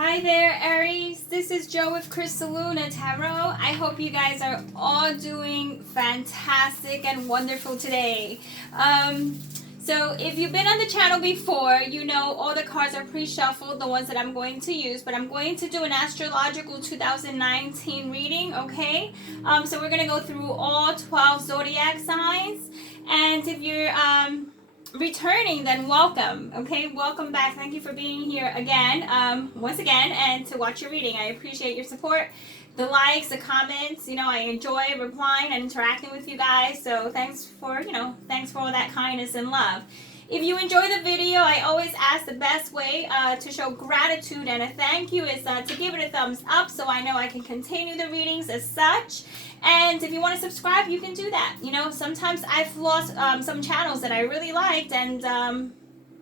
Hi there, Aries. This is Jo with Crystal Luna Tarot. I hope you guys are all doing fantastic and wonderful today. So if you've been on the channel before, you know all the cards are pre-shuffled, the ones that I'm going to use, but I'm going to do an astrological 2019 reading, okay? So we're going to go through all 12 zodiac signs, and if you're returning, then welcome. Okay, welcome back. Thank you for being here again, once again, and to watch your reading. I appreciate your support, the likes, the comments. You know, I enjoy replying and interacting with you guys, so thanks for all that kindness and love. If you enjoy the video, I always ask the best way to show gratitude and a thank you is to give it a thumbs up so I know I can continue the readings as such. And if you want to subscribe, you can do that. You know, sometimes I've lost some channels that I really liked, and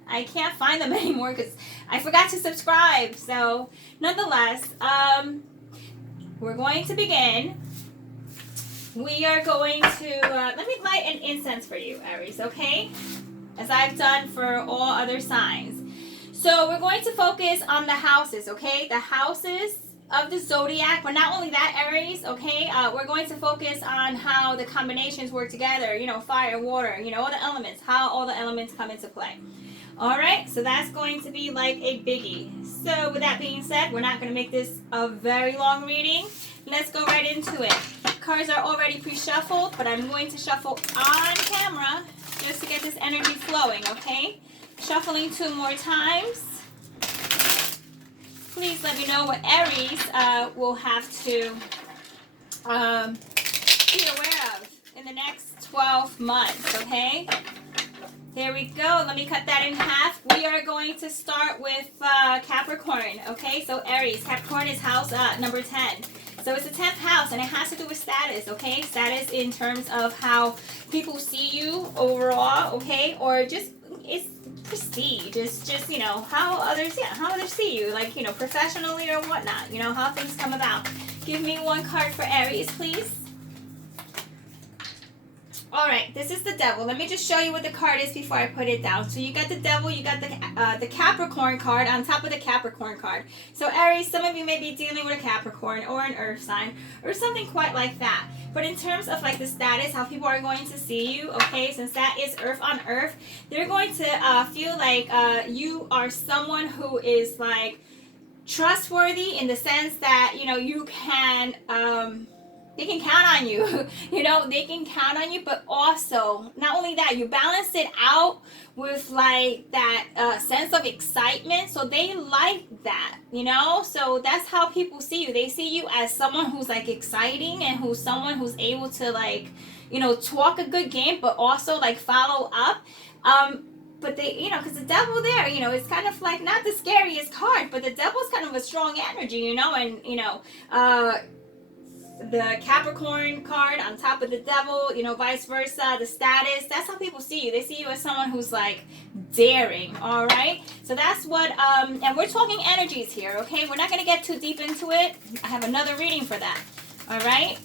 I can't find them anymore because I forgot to subscribe. So nonetheless, we're going to begin. We are going to, let me light an incense for you, Aries, okay? As I've done for all other signs. So we're going to focus on the houses, okay? The houses of the zodiac, but not only that, Aries, okay? We're going to focus on how the combinations work together, you know, fire, water, you know, all the elements, how all the elements come into play. All right, so that's going to be like a biggie. So with that being said, we're not going to make this a very long reading. Let's go right into it. Cards are already pre-shuffled, but I'm going to shuffle on camera just to get this energy flowing, okay? Shuffling 2 more times. Please let me know what Aries will have to be aware of in the next 12 months, okay? There we go. Let me cut that in half. We are going to start with Capricorn, okay? So Aries, Capricorn is house number 10. So it's the 10th house, and it has to do with status, okay? Status in terms of how people see you overall, okay? Or just, it's prestige. It's just, you know, how others see you, like, you know, professionally or whatnot, you know, how things come about. Give me one card for Aries, please. All right, this is the Devil. Let me just show you what the card is before I put it down. So you got the Devil, you got the Capricorn card on top of the Capricorn card. So Aries, some of you may be dealing with a Capricorn or an Earth sign or something quite like that. But in terms of like the status, how people are going to see you, okay, since that is Earth on Earth, they're going to feel like you are someone who is like trustworthy in the sense that, you know, you can... they can count on you, you know, they can count on you, but also, not only that, you balance it out with like that sense of excitement, so they like that, you know, so that's how people see you. They see you as someone who's like exciting and who's someone who's able to like, you know, talk a good game, but also like follow up. But they, you know, because the Devil there, you know, it's kind of like not the scariest card, but the Devil's kind of a strong energy, you know, and, you know, the Capricorn card on top of the Devil, you know, vice versa, the status, that's how people see you. They see you as someone who's like daring, all right? So that's what, and we're talking energies here, okay? We're not going to get too deep into it. I have another reading for that, all right?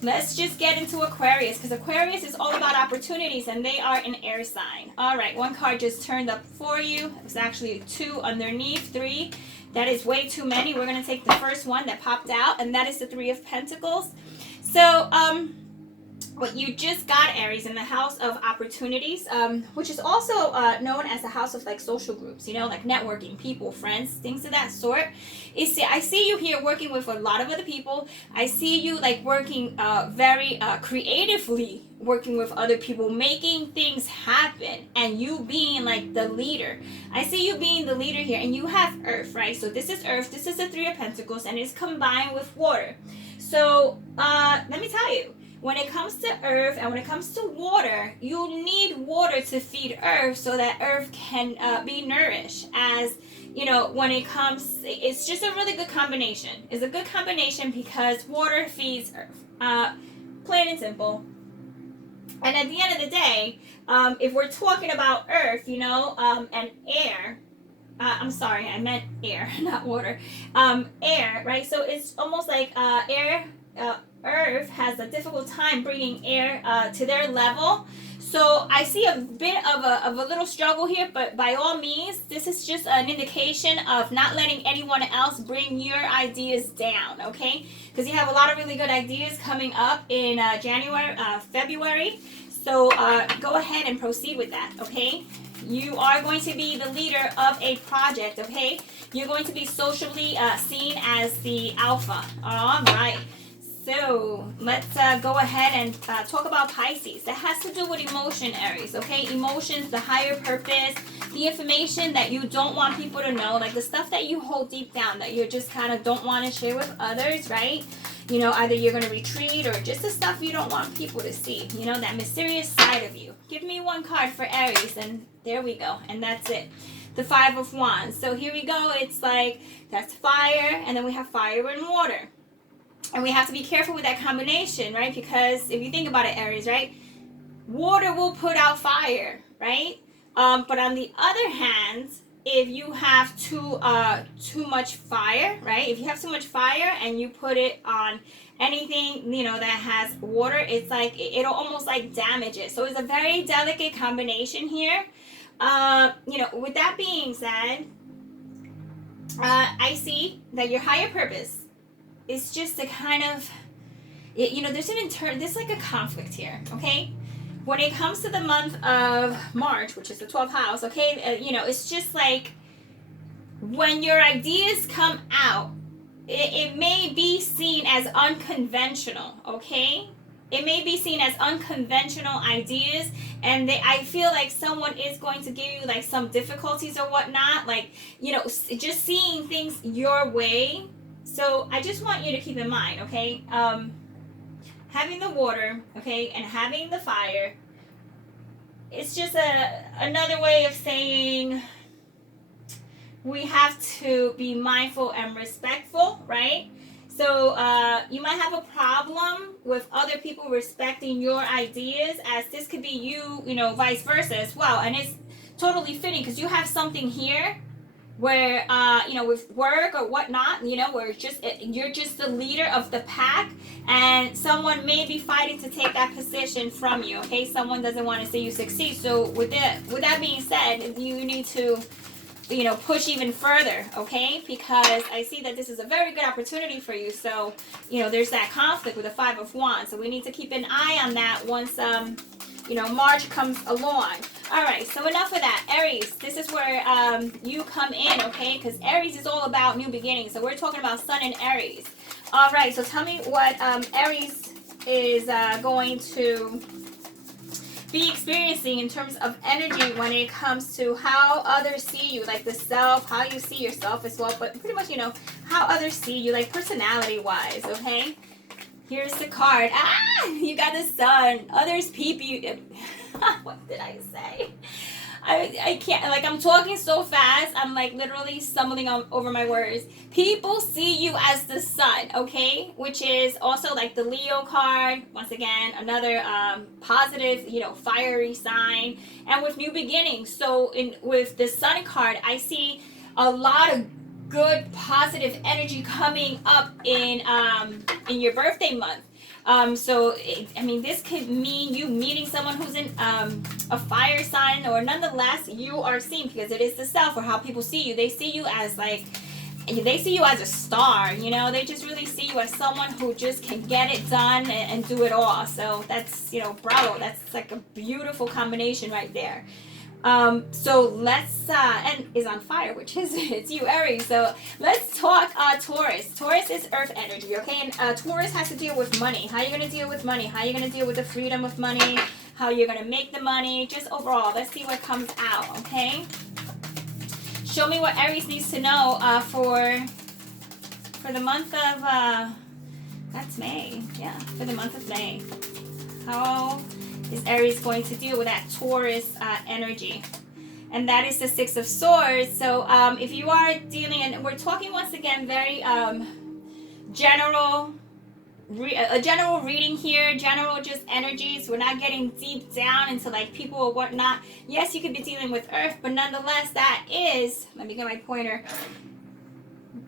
Let's just get into Aquarius, because Aquarius is all about opportunities, and they are an air sign. All right, one card just turned up for you. It's actually 2 underneath, 3. That is way too many. We're going to take the first one that popped out, and that is the 3 of Pentacles. So, what you just got, Aries, in the house of opportunities, which is also known as the house of like social groups, you know, like networking, people, friends, things of that sort. I see you here working with a lot of other people. I see you like working very creatively, working with other people, making things happen, and you being like the leader. I see you being the leader here, and you have Earth, right? So this is Earth, this is the 3 of Pentacles, and it's combined with water. So let me tell you, when it comes to Earth and when it comes to water, you need water to feed Earth so that Earth can be nourished. As you know, when it comes, it's just a really good combination. It's a good combination because water feeds Earth, plain and simple. And at the end of the day, if we're talking about Earth, you know, and air, I'm sorry, I meant air, not water, air, right? So it's almost like air, Earth has a difficult time bringing air to their level. So I see a bit of a little struggle here, but by all means, this is just an indication of not letting anyone else bring your ideas down, okay? Because you have a lot of really good ideas coming up in February. So go ahead and proceed with that, okay? You are going to be the leader of a project, okay? You're going to be socially seen as the alpha. All right. So let's go ahead and talk about Pisces. That has to do with emotion, Aries, okay? Emotions, the higher purpose, the information that you don't want people to know, like the stuff that you hold deep down that you just kind of don't want to share with others, right? You know, either you're going to retreat or just the stuff you don't want people to see, you know, that mysterious side of you. Give me one card for Aries, and there we go, and that's it. The Five of Wands. So here we go. It's like, that's fire, and then we have fire and water. And we have to be careful with that combination, right? Because if you think about it, Aries, right? Water will put out fire, right? But on the other hand, if you have too much fire, right? If you have too much fire and you put it on anything, you know, that has water, it's like it'll almost like damage it. So it's a very delicate combination here. You know, with that being said, I see that your higher purpose is just to kind of, you know, there's like a conflict here, okay? When it comes to the month of March, which is the 12th house, okay, you know, it's just like when your ideas come out, it may be seen as unconventional, okay? It may be seen as unconventional ideas, and I feel like someone is going to give you like some difficulties or whatnot, like, you know, just seeing things your way. So I just want you to keep in mind, okay, having the water, okay, and having the fire, it's just another way of saying we have to be mindful and respectful, right? So you might have a problem with other people respecting your ideas, as this could be you, you know, vice versa as well. And it's totally fitting because you have something here where, you know, with work or whatnot, you know, where you're just the leader of the pack, and someone may be fighting to take that position from you, okay? Someone doesn't want to see you succeed. So with that being said, you need to, you know, push even further, okay? Because I see that this is a very good opportunity for you. So, you know, there's that conflict with the Five of Wands. So we need to keep an eye on that once, you know, March comes along. All right, so enough of that. Aries, this is where you come in, okay? Because Aries is all about new beginnings. So we're talking about Sun and Aries. All right, so tell me what Aries is going to be experiencing in terms of energy when it comes to how others see you, like the self, how you see yourself as well, but pretty much, you know, how others see you, like personality-wise, okay? Here's the card. Ah, you got the Sun. Others peep you. What did I say? I can't, like, I'm talking so fast, I'm like literally stumbling over my words. People see you as the Sun, okay? Which is also like the Leo card. Once again, another positive, you know, fiery sign. And with new beginnings. So with the Sun card, I see a lot of good positive energy coming up in your birthday month. I mean, this could mean you meeting someone who's in a fire sign, or nonetheless, you are seen, because it is the self, or how people see you. They see you as like, they see you as a star, you know, they just really see you as someone who just can get it done and do it all. So that's, you know, bravo, that's like a beautiful combination right there. So let's, and is on fire, which is, it's you, Aries. So let's talk, Taurus. Taurus is earth energy, okay? And, Taurus has to deal with money. How you're going to deal with money? How you're going to deal with the freedom of money? How you're going to make the money? Just overall, let's see what comes out, okay? Show me what Aries needs to know, for the month of, that's May. Yeah, for the month of May. How is Aries going to deal with that Taurus energy? And that is the Six of Swords. So if you are dealing, and we're talking once again very general, a general reading here, general just energies. We're not getting deep down into like people or whatnot. Yes, you could be dealing with Earth, but nonetheless, that is, let me get my pointer.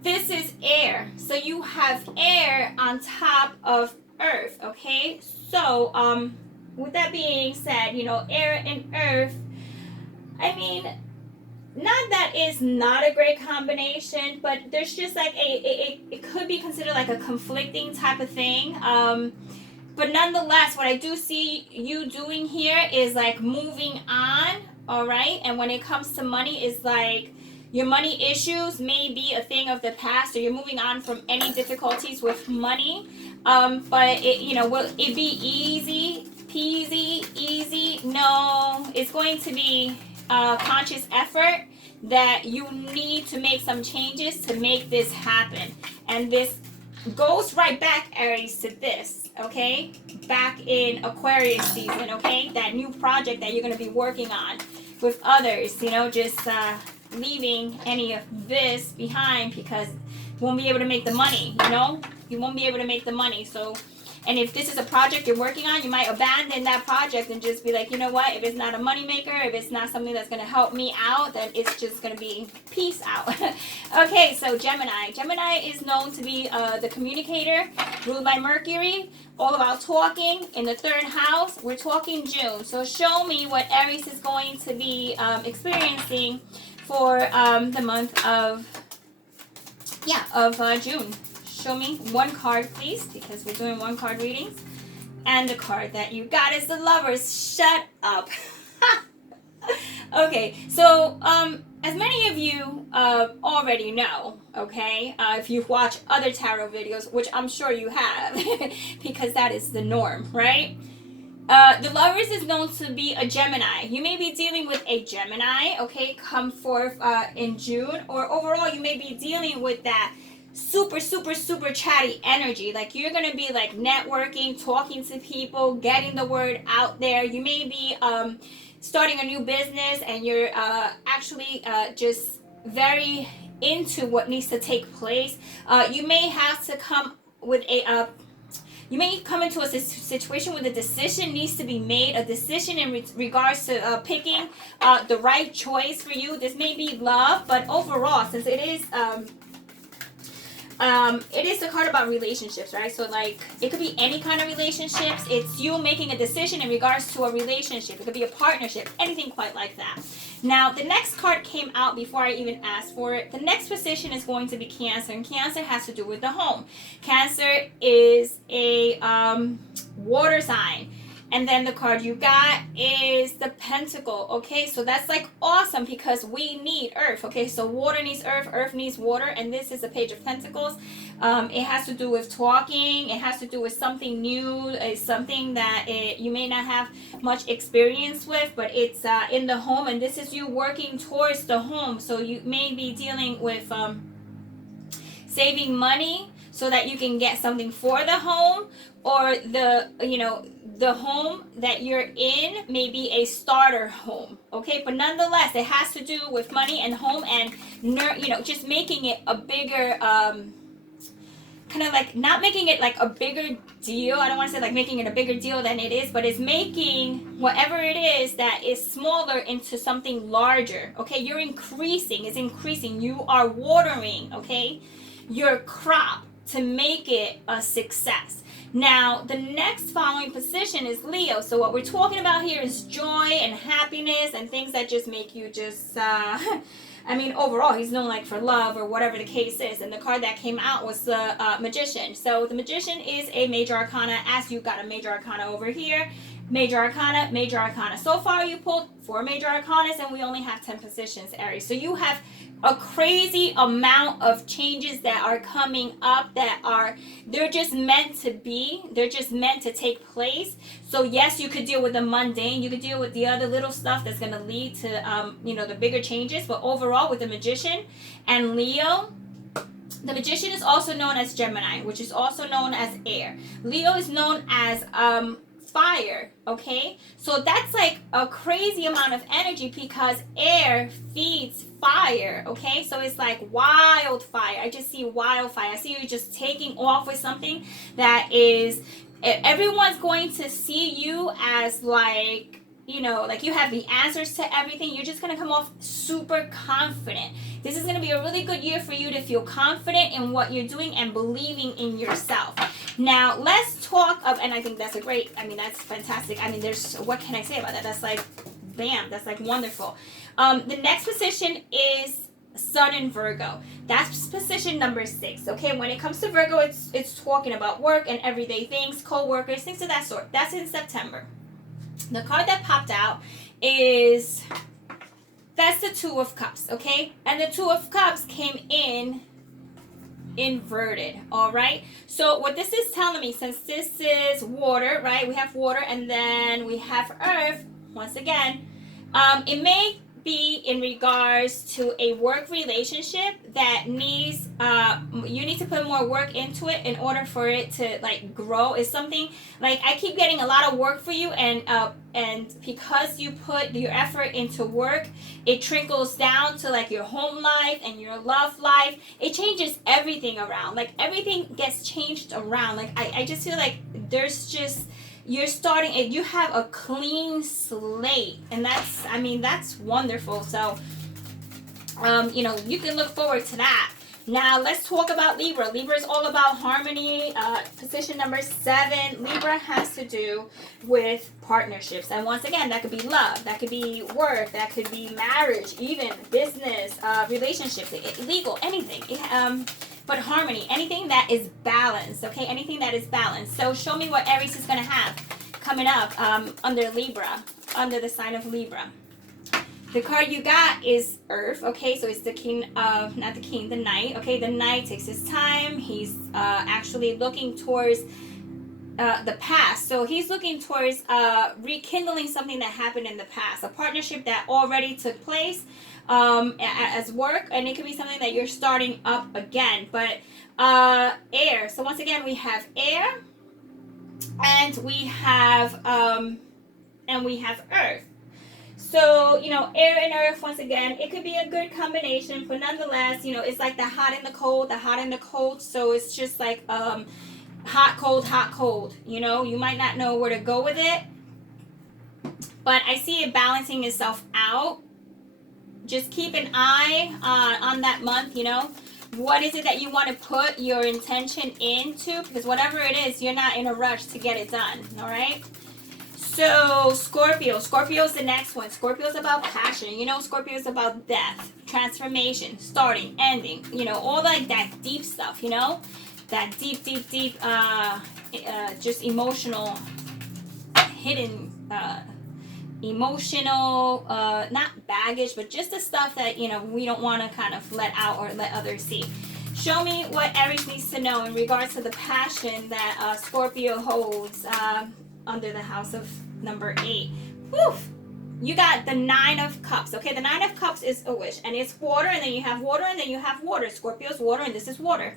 This is air. So you have air on top of Earth, okay? So, with that being said, you know, air and earth, I mean, not that it's not a great combination, but there's just like it could be considered like a conflicting type of thing. But nonetheless, what I do see you doing here is like moving on, all right? And when it comes to money, is like your money issues may be a thing of the past, or you're moving on from any difficulties with money. But it, you know, will it be easy peasy, easy? No, it's going to be conscious effort that you need to make some changes to make this happen. And this goes right back, Aries, to this, okay? Back in Aquarius season, okay? That new project that you're going to be working on with others, you know, just leaving any of this behind because you won't be able to make the money, you know? You won't be able to make the money. So, and if this is a project you're working on, you might abandon that project and just be like, you know what, if it's not a moneymaker, if it's not something that's going to help me out, then it's just going to be peace out. Okay, so Gemini. Gemini is known to be the communicator, ruled by Mercury, all about talking. In the third house, we're talking June. So show me what Aries is going to be experiencing for the month of, June. Show me one card, please, because we're doing one card readings. And the card that you got is the Lovers. Shut up. Okay, so as many of you already know, okay, if you've watched other tarot videos, which I'm sure you have, because that is the norm, right? The Lovers is known to be a Gemini. You may be dealing with a Gemini, okay, come forth in June, or overall you may be dealing with that super chatty energy. Like you're gonna be like networking, talking to people, getting the word out there. You may be starting a new business, and you're actually just very into what needs to take place. You may have to come with you may come into a situation where the decision needs to be made, a decision in regards to picking the right choice for you. This may be love, but overall, since it is the card about relationships, right? So like it could be any kind of relationships. It's you making a decision in regards to a relationship. It could be a partnership, anything quite like that. Now the next card came out before I even asked for it. The next position is going to be Cancer, and Cancer has to do with the home. Cancer is a water sign. And then the card you got is the Pentacle, okay? So that's like awesome because we need earth, okay? So water needs earth, earth needs water, and this is the Page of Pentacles. It has to do with talking. It has to do with something new. It's something that you may not have much experience with, but it's in the home, and this is you working towards the home. So you may be dealing with saving money so that you can get something for the home, or the home that you're in may be a starter home, okay? But nonetheless, it has to do with money and home, and just making it a bigger kind of like not making it like a bigger deal. I don't want to say like making it a bigger deal than it is, but it's making whatever it is that is smaller into something larger, okay? You're increasing, it's increasing. You are watering, okay, your crop to make it a success. Now, the next following position is Leo. So what we're talking about here is joy and happiness and things that just make you just, overall, he's known like for love or whatever the case is. And the card that came out was the Magician. So the Magician is a major arcana, as you got a major arcana over here. Major arcana, major arcana. So far you pulled 4 major arcanas, and we only have 10 positions, Aries. So you have a crazy amount of changes that are coming up they're just meant to be. They're just meant to take place. So yes, you could deal with the mundane. You could deal with the other little stuff that's going to lead to, the bigger changes. But overall, with the Magician and Leo, the Magician is also known as Gemini, which is also known as air. Leo is known as fire, okay? So that's like a crazy amount of energy because air feeds fire, okay? So it's like wildfire. I just see wildfire. I see you just taking off with something that is, everyone's going to see you as like, you know, like you have the answers to everything. You're just going to come off super confident. This is going to be a really good year for you to feel confident in what you're doing and believing in yourself. Now, let's talk of, and I think that's a great, I mean, that's fantastic. I mean, there's, what can I say about that? That's like, bam, that's like wonderful. The next position is Sun in Virgo. That's position number 6. Okay, when it comes to Virgo, it's talking about work and everyday things, co-workers, things of that sort. That's in September. The card that popped out is, that's the Two of Cups, okay? And the Two of Cups came in inverted, all right? So what this is telling me, since this is water, right? We have water and then we have earth, once again, it may be in regards to a work relationship that needs, you need to put more work into it in order for it to like grow. Is something like, I keep getting a lot of work for you, and because you put your effort into work, it trickles down to like your home life and your love life. It changes everything around, like everything gets changed around. Like I just feel like there's just, you're starting, you have a clean slate, and that's, I mean, that's wonderful. So you know, you can look forward to that. Now let's talk about Libra. Libra is all about harmony. Position number 7. Libra has to do with partnerships, and once again, that could be love, that could be work, that could be marriage, even business, relationships, legal, anything. But harmony, anything that is balanced, okay? Anything that is balanced. So show me what Aries is going to have coming up under Libra, under the sign of Libra. The card you got is Earth, okay? So it's the king of, not the king, the knight, okay? The knight takes his time. He's actually looking towards the past. So he's looking towards rekindling something that happened in the past, a partnership that already took place as work, and it could be something that you're starting up again. But air. So once again, we have air, and we have earth. So, you know, air and earth, once again, it could be a good combination, but nonetheless, you know, it's like the hot and the cold, the hot and the cold. So it's just like hot, cold, you know. You might not know where to go with it, but I see it balancing itself out. Just keep an eye on that month, you know. What is it that you want to put your intention into? Because whatever it is, you're not in a rush to get it done, all right? So Scorpio. Scorpio's the next one. Scorpio's about passion. You know, Scorpio's about death, transformation, starting, ending. You know, all like that deep stuff, you know? That deep, just emotional, hidden, emotional, not baggage, but just the stuff that, you know, we don't want to kind of let out or let others see. Show me what Aries needs to know in regards to the passion that Scorpio holds under the house of number 8. Woof! You got the 9 of Cups. Okay, the 9 of Cups is a wish, and it's water, and then you have water, and then you have water. Scorpio's water, and this is water.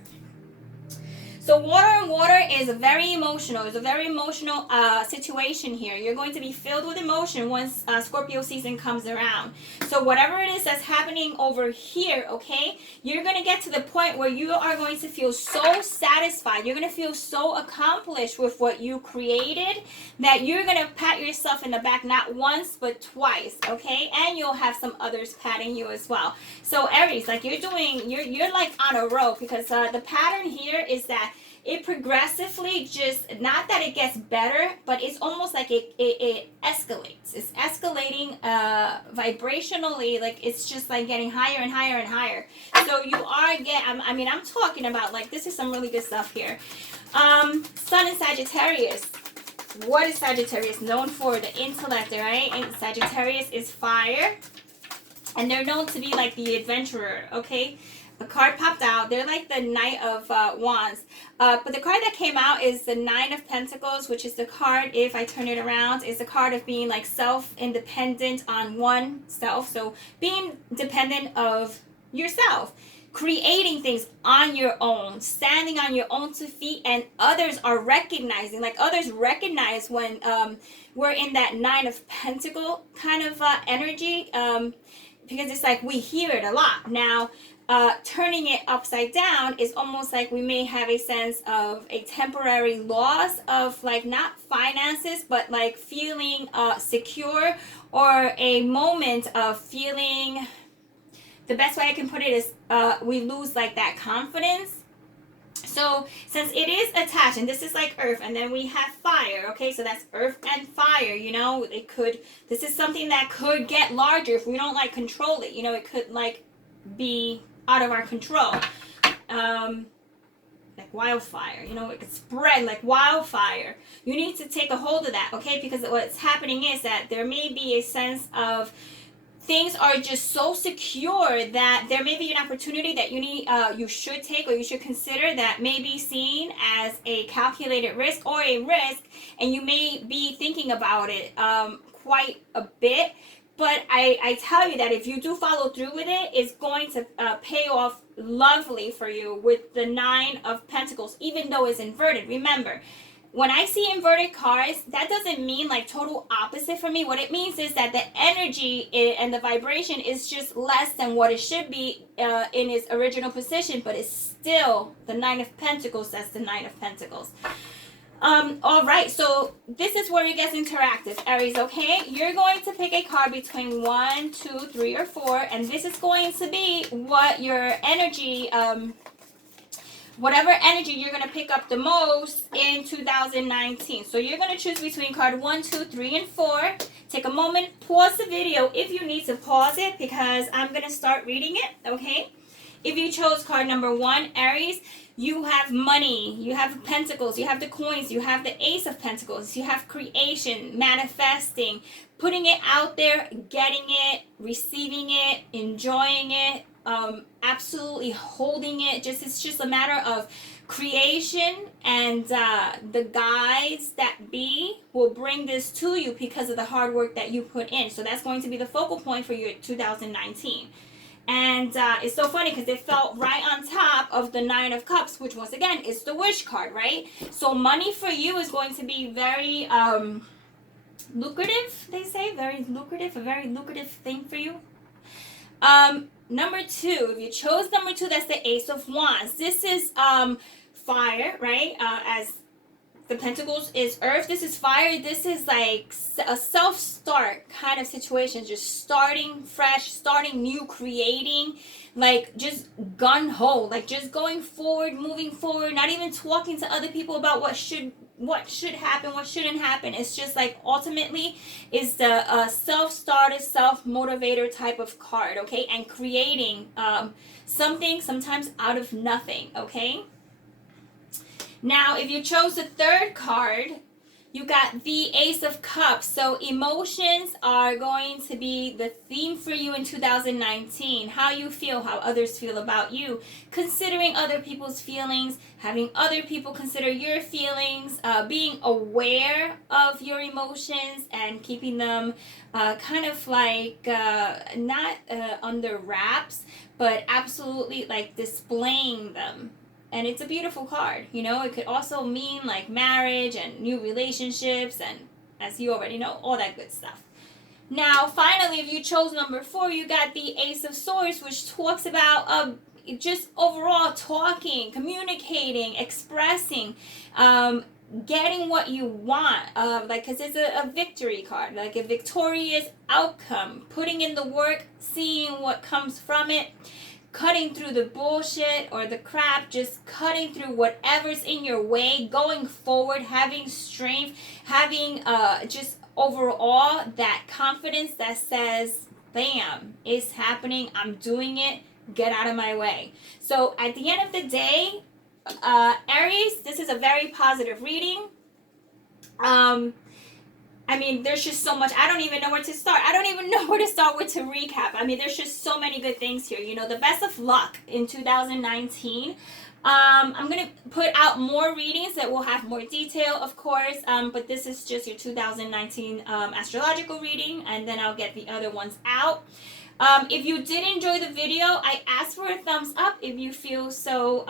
So water and water is a very emotional. It's a very emotional situation here. You're going to be filled with emotion once Scorpio season comes around. So whatever it is that's happening over here, okay, you're going to get to the point where you are going to feel so satisfied. You're going to feel so accomplished with what you created that you're going to pat yourself in the back not once but twice, okay? And you'll have some others patting you as well. So Aries, like you're like on a roll, because the pattern here is that it progressively just, not that it gets better, but it's almost like it escalates. It's escalating vibrationally, like it's just like getting higher and higher and higher. So you are I'm talking about, like, this is some really good stuff here. Sun in Sagittarius. What is Sagittarius known for? The intellect, right? And Sagittarius is fire, and they're known to be like the adventurer, okay? A card popped out. They're like the Knight of Wands. But the card that came out is the 9 of Pentacles, which is the card, if I turn it around, is the card of being like self-independent on oneself. So being dependent of yourself, creating things on your own, standing on your own 2 feet, and others are recognizing, like others recognize when we're in that 9 of Pentacle kind of energy, because it's like we hear it a lot. Now, turning it upside down is almost like we may have a sense of a temporary loss of like not finances, but like feeling secure, or a moment of feeling, the best way I can put it is we lose like that confidence. So since it is attached, and this is like earth, and then we have fire, okay, so that's earth and fire, you know, this is something that could get larger if we don't like control it, you know, it could like be out of our control, like wildfire, you know, it could spread like wildfire. You need to take a hold of that, okay, because what's happening is that there may be a sense of things are just so secure that there may be an opportunity that you should take, or you should consider, that may be seen as a calculated risk or a risk, and you may be thinking about it quite a bit. But I tell you that if you do follow through with it, it's going to pay off lovely for you with the Nine of Pentacles, even though it's inverted. Remember, when I see inverted cards, that doesn't mean like total opposite for me. What it means is that the energy and the vibration is just less than what it should be in its original position, but it's still the Nine of Pentacles. That's the Nine of Pentacles. All right, so this is where it gets interactive, Aries, okay? You're going to pick a card between 1, 2, 3, or 4, and this is going to be what your energy, whatever energy you're going to pick up the most in 2019. So you're going to choose between card 1, 2, 3, and 4. Take a moment, pause the video if you need to pause it, because I'm going to start reading it, okay? If you chose card number 1, Aries, you have money, you have pentacles, you have the coins, you have the Ace of Pentacles, you have creation, manifesting, putting it out there, getting it, receiving it, enjoying it, absolutely holding it. It's just a matter of creation, and the guides that be will bring this to you because of the hard work that you put in. So that's going to be the focal point for your 2019. And it's so funny because it felt right on top of the Nine of Cups, which once again is the wish card, right? So money for you is going to be very lucrative, they say, very lucrative, a very lucrative thing for you. Number 2, if you chose number 2, that's the Ace of Wands. This is fire, right? As the Pentacles is earth, this is fire. This is like a self-start kind of situation, just starting fresh, starting new, creating, like just gun-ho, like just going forward, moving forward, not even talking to other people about what should happen, what shouldn't happen. It's just like ultimately is the self-starter, self-motivator type of card, okay? And creating something sometimes out of nothing, okay? Now, if you chose the 3rd card, you got the Ace of Cups. So emotions are going to be the theme for you in 2019. How you feel, how others feel about you, considering other people's feelings, having other people consider your feelings, being aware of your emotions and keeping them kind of like not under wraps, but absolutely like displaying them. And it's a beautiful card, you know. It could also mean like marriage and new relationships, and as you already know, all that good stuff. Now, finally, if you chose number 4, you got the Ace of Swords, which talks about just overall talking, communicating, expressing, getting what you want, like, because it's a victory card, like a victorious outcome, putting in the work, seeing what comes from it, cutting through the bullshit or the crap, just cutting through whatever's in your way, going forward, having strength, having just overall that confidence that says, bam, it's happening, I'm doing it, get out of my way. So at the end of the day, Aries, this is a very positive reading. I mean, there's just so much. I don't even know where to start. I don't even know where to start with to recap. I mean, there's just so many good things here. You know, the best of luck in 2019. I'm going to put out more readings that will have more detail, of course. But this is just your 2019 astrological reading. And then I'll get the other ones out. If you did enjoy the video, I ask for a thumbs up if you feel so...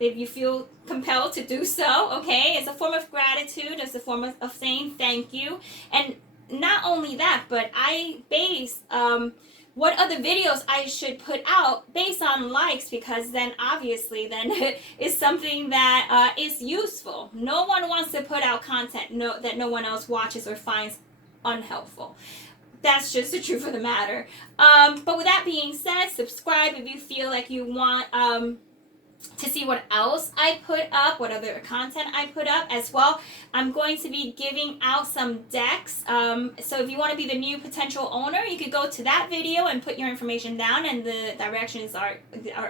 if you feel compelled to do so, okay? It's a form of gratitude. It's a form of saying thank you. And not only that, but I base what other videos I should put out based on likes, because then obviously then it's something that is useful. No one wants to put out content that no one else watches or finds unhelpful. That's just the truth of the matter. But with that being said, subscribe if you feel like you want to see what else I put up, what other content I put up as well. I'm going to be giving out some decks. So if you want to be the new potential owner, you could go to that video and put your information down, and the directions are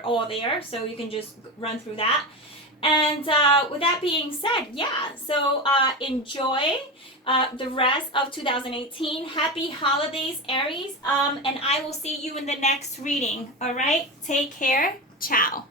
all there, so you can just run through that. And with that being said, yeah, so enjoy the rest of 2018. Happy holidays, Aries. And I will see you in the next reading. All right, take care. Ciao.